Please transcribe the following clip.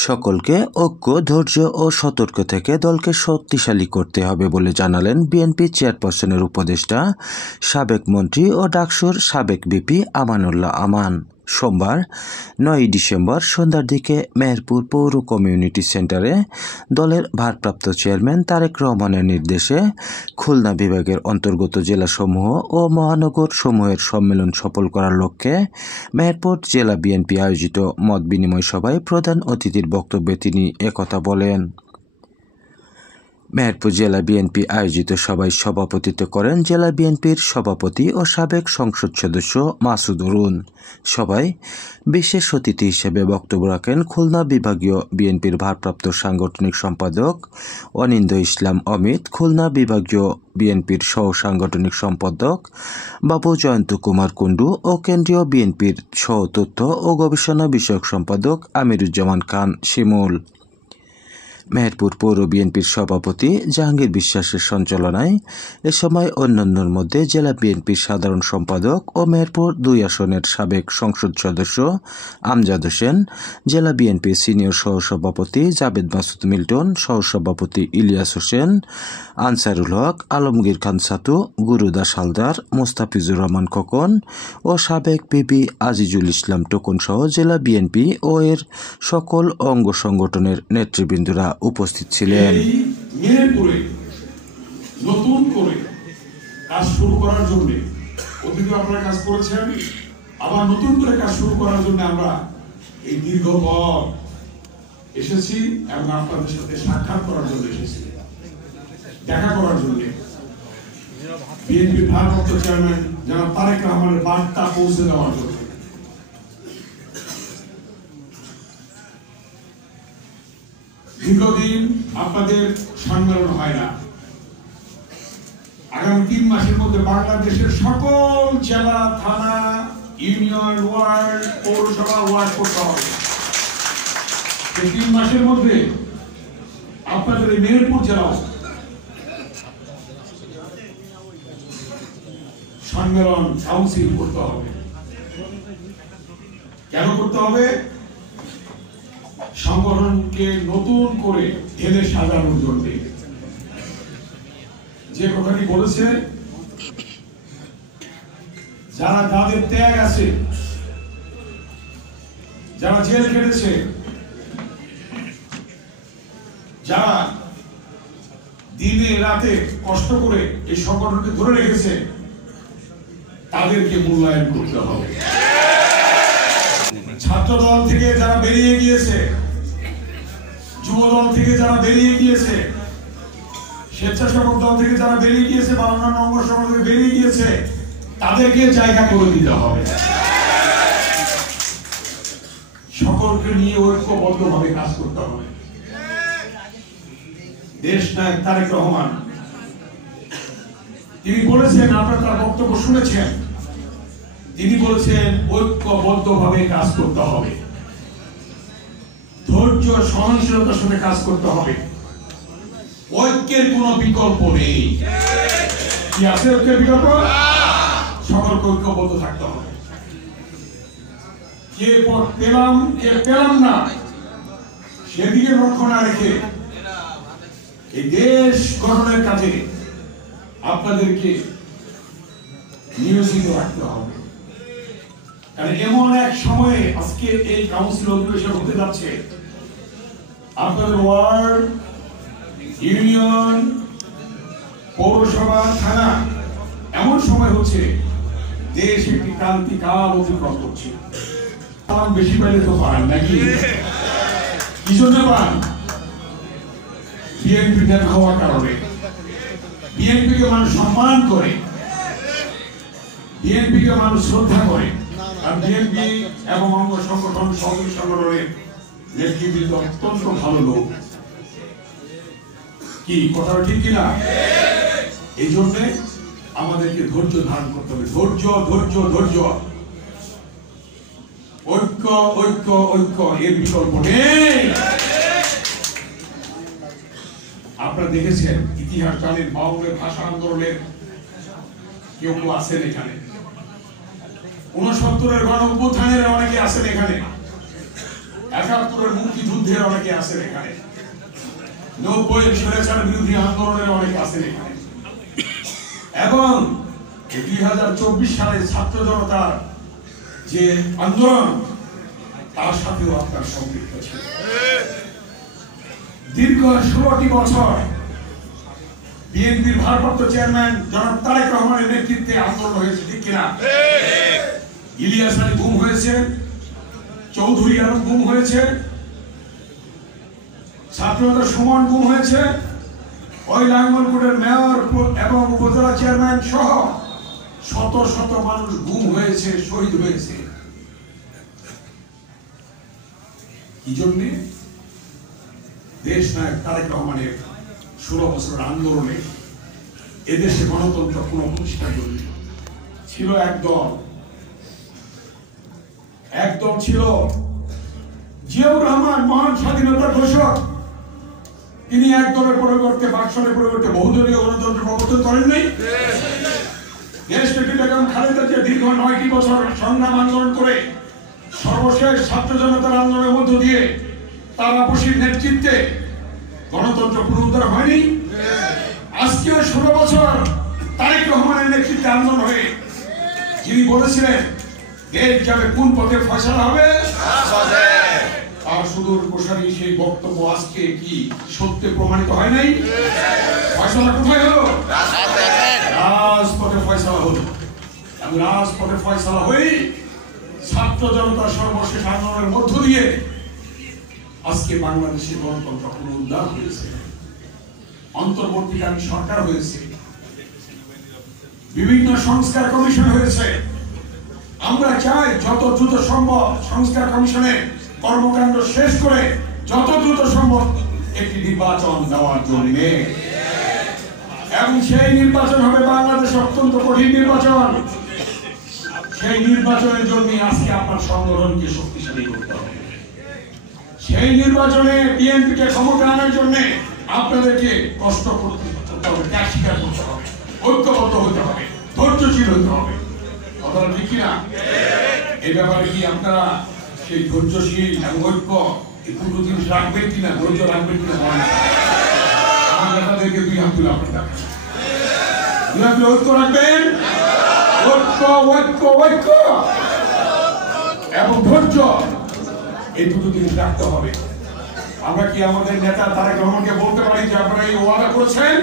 সকলকে ঐক্য, ধৈর্য ও সতর্ক থেকে দলকে শক্তিশালী করতে হবে বলে জানালেন বিএনপি চেয়ারপারসনের উপদেষ্টা, সাবেক মন্ত্রী ও ডাকসুর সাবেক ভিপি আমানুল্লাহ আমান। সোমবার 9 ডিসেম্বর সন্ধ্যার দিকে মেহেরপুর পৌর কমিউনিটি সেন্টারে দলের ভারপ্রাপ্ত চেয়ারম্যান তারেক রহমানের নির্দেশে খুলনা বিভাগের অন্তর্গত জেলাসমূহ ও মহানগর সমূহের সম্মেলন সফল করার লক্ষ্যে মেহেরপুর জেলা বিএনপি আয়োজিত মত বিনিময় সভায় প্রধান অতিথির বক্তব্যে তিনি একথা বলেন। মেহেরপুর জেলা বিএনপি আয়োজিত সভায় সভাপতিত্ব করেন জেলা বিএনপির সভাপতি ও সাবেক সংসদ সদস্য মাসুদ অরুণ। সভায় বিশেষ অতিথি হিসেবে বক্তব্য রাখেন খুলনা বিভাগীয় বিএনপির ভারপ্রাপ্ত সাংগঠনিক সম্পাদক অনিন্দ ইসলাম অমিত, খুলনা বিভাগীয় বিএনপির সহ সাংগঠনিক সম্পাদক বাবু জয়ন্ত কুমার কুণ্ডু ও কেন্দ্রীয় বিএনপির সহ তথ্য ও গবেষণা বিষয়ক সম্পাদক আমিরুজ্জামান খান শিমুল। মেহেরপুর পৌর বিএনপির সভাপতি জাহাঙ্গীর বিশ্বাসের সঞ্চালনায় এ সময় অন্যান্যর মধ্যে জেলা বিএনপির সাধারণ সম্পাদক ও মেহেরপুর 2 আসনের সাবেক সংসদ সদস্য আমজাদ হোসেন, জেলা বিএনপির সিনিয়র সহসভাপতি জাবেদ মাসুদ মিল্টন, সহসভাপতি ইলিয়াস হোসেন, আনসারুল হক, আলমগীর খান সাতু, গুরুদাস হালদার, মোস্তাফিজুর রহমান খোকন ও সাবেক পিপি আজিজুল ইসলাম টোকন সহ জেলা বিএনপি ও এর সকল অঙ্গ সংগঠনের নেতৃবৃন্দরা উপস্থিত ছিলেন। মেহেরপুরে নতুন করে কাজ শুরু করার জন্য অতীতে আপনারা কাজ করেছেন, আবার নতুন করে কাজ শুরু করার জন্য আমরা এই দীর্ঘ পথ এসেছি এবং আপনাদের সাথে সাক্ষাৎ করার জন্য এসেছি, দেখা করার জন্য। বিএনপির ভারপ্রাপ্ত চেয়ারম্যান জনাব তারেক রহমানের বার্তা পৌঁছে দেওয়ার জন্য। দীর্ঘদিন আপনাদের সম্মেলন হয় না। আগামী 3 মাসের মধ্যে বাংলাদেশের সকল জেলা, থানা, ইউনিয়ন, ওয়ার্ড, পৌরসভা, ওয়ার্ড করতে হবে। এই 3 মাসের মধ্যে আপনাদের এই মেহেরপুর জেলাও সম্মেলন কাউন্সিল করতে হবে। কেন করতে হবে? সংগঠনকে নতুন করে ঢেলে সাজানোর জন্য। যে কথাটি বলেছে, যারা তাদের ত্যাগ আছে, যারা জেল খেটেছে, যারা দিনে রাতে কষ্ট করে এই সংগঠনকে ধরে রেখেছে, তাদেরকে মূল্যায়ন করতে হবে। ছাত্র দল থেকে যারা বেরিয়ে গিয়েছে, যুব দল থেকে যারা বেরিয়ে গিয়েছে, স্বেচ্ছাসেবক দল থেকে যারা বেরিয়ে গিয়েছে বা অন্যান্য অঙ্গ সংগঠন থেকে বেরিয়ে গিয়েছে, তাদেরকে জায়গা করে দিতে হবে। সকলকে নিয়ে ঐক্যবদ্ধভাবে কাজ করতে হবে। দেশ নায়ক তারেক রহমান তিনি বলেছেন, আপনারা তার বক্তব্য শুনেছেন, তিনি বলেছেন ঐক্যবদ্ধভাবে কাজ করতে হবে, ধৈর্য সহনশীলতার সাথে কাজ করতে হবে। ঐক্যের কোন বিকল্প নেই। কি আছে ঐক্যের বিকল্প? সকলকে ঐক্যবদ্ধ থাকতে হবে। কে পেলাম কে পেলাম না সেদিকে লক্ষ্য না রেখে এই দেশ গঠনের কাজে আপনাদেরকে নিয়োজিত রাখতে হবে। কারণ এমন এক সময়ে আজকে এই কাউন্সিল অধিবেশন হতে যাচ্ছে, আপনাদের ওয়ার্ড, ইউনিয়ন, পৌরসভা, থানা এমন সময় হচ্ছে দেশ একটি ক্রান্তিকাল অতিক্রম করছে। বেশি পাইলে তো পান নাকি? কি জন্য পান? বিএনপি নেতা হওয়ার কারণে। বিএনপিকে মানুষ সম্মান করে, বিএনপিকে মানুষ শ্রদ্ধা করে, আর বিএনপি এবং অঙ্গ সংগঠন সহযোগী সংগঠনের নেতৃবৃন্দ অত্যন্ত ভালো লোক। কি কথা ঠিক কিনা? এই জন্য আমাদেরকে ধৈর্য ধারণ করতে হবে। ধৈর্য ধৈর্য ধৈর্য, ঐক্য ঐক্য ঐক্য, এর বিকল্প নেই। আপনারা দেখেছেন ইতিহাসকালীন বাউলের ভাষা আন্দোলনের কেউ কেউ আছেন এখানে, 69-এর গণ অভ্যুত্থানের অনেকে আছেন এখানে। 71-এর মুক্তিযুদ্ধের অনেকে আছেন এখানে, 90-এর স্বৈরাচার বিরোধী আন্দোলনের অনেকে আছেন এখানে, এবং 2024 সালে ছাত্র জনতার যে আন্দোলন তার সাথেও আপনার সম্পৃক্ত ছিল। দীর্ঘ 16টি বছর বিএনপির ভারপ্রাপ্ত চেয়ারম্যান জনাব তারেক রহমানের নেতৃত্বে আন্দোলন হয়েছে, ঠিক কিনা? ইলিয়াস আলী গুম হয়েছে, চৌধুরী আলম গুম হয়েছে, ছাত্রনেতা সুমন গুম হয়েছে, ওই লাঙ্গলকোটের মেয়র এবং উপজেলা চেয়ারম্যান সহ শত শত মানুষ গুম হয়েছে, শহীদ হয়েছে। কি জন্যে? দেশ নায়ক তারেক রহমানের 16 বছরের আন্দোলনে এদেশে গণতন্ত্র পুনঃপ্রতিষ্ঠার জন্য ছিল একদল ছিল জিয়াউর রহমান, মহান স্বাধীনতা ঘোষক। তিনি একদলের পরিবর্তে, বাকশালের পরিবর্তে বহুদলীয় গণতন্ত্র প্রবর্তন করেননি। দেশনেত্রী বেগম খালেদা জিয়া দীর্ঘ 9টি বছর সংগ্রাম আন্দোলন করে সর্বশেষ ছাত্র জনতার আন্দোলনের মধ্য দিয়ে তার আপসীর নেতৃত্বে গণতন্ত্র পুনরুদ্ধার হয়নি। আজকেও 16 বছর তারেক রহমানের নেতৃত্বে আন্দোলন হয়ে যিনি বলেছিলেন দেশ যাবে কোন পথে ফয়সালা হবে, তার সুদূর প্রসারী সেই বক্তব্য আজকে কি সত্যে প্রমাণিত হয় নাই? ফয়সালা কোথায় হলো? রাজপথে ফয়সালা হলো। এবং রাজপথে ফয়সালা হয়ে ছাত্র জনতার সর্বশেষ আন্দোলনের মধ্য দিয়ে আজকে বাংলাদেশের গণতন্ত্র পুনরুদ্ধার হয়েছে, অন্তর্বর্তীকালীন সরকার হয়েছে, বিভিন্ন সংস্কার কমিশন হয়েছে। আমরা চাই যত দ্রুত সম্ভব সংস্কার কমিশনের কর্মকাণ্ড শেষ করে যত দ্রুত সম্ভব একটি নির্বাচন দেওয়ার জন্য, এবং সেই নির্বাচন হবে বাংলাদেশ অত্যন্ত কঠিন নির্বাচন। সেই নির্বাচনের জন্য আজকে আপনার সংগঠনকে শক্তিশালী করতে হবে। সেই নির্বাচনে বিএনপিকে ক্ষমতা আনার জন্য আপনাদেরকে কষ্ট করতে হবে, ত্যাগ স্বীকার করতে হবে, ঐক্যবদ্ধ হতে হবে, ধৈর্যশীল হতে হবে। কথাটা ঠিক কিনা? এই ব্যাপারে কি আপনারা সেই ধৈর্যশীল এবং ঐক্য এই দুটো জিনিস রাখবেন কিনা, ধৈর্য রাখবেন কিনা? আমার নেতাদেরকে দুই হাত তুলে আপনারা ঐক্য রাখবেন, ঐক্য ঐক্য ঐক্য এবং ধৈর্য, এই দুটো জিনিস রাখতে হবে। আমরা কি আমাদের নেতা তারেক রহমানকে বলতে পারি যে আপনারা এই ওয়াদা করেছেন?